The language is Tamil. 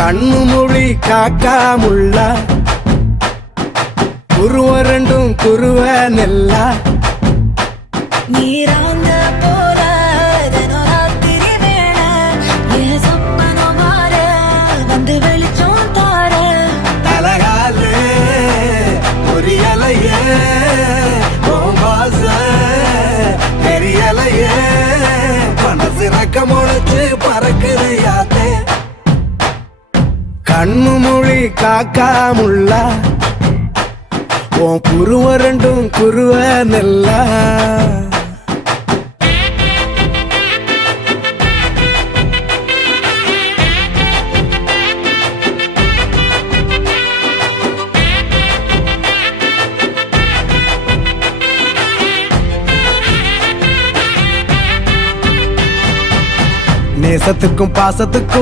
கண்ணு மொழி காக்காமுள்ள குருவ ரெண்டும் குருவ நெல்லா நீராங்க போல தினராத்திரி வேளை என் சொப்பனம் மாற வந்து வெளிச்சம் தார தலகாலே பொரியலையே ஓம்பாச பெரியலையே மனசு ரக்க முளைச்சு பறக்குதையாத்தே கண்ணு மொழி காக்காமுள்ள உன் குருவ ரெண்டும் குருவ நெல்லா நேசத்துக்கும் பாசத்துக்கும்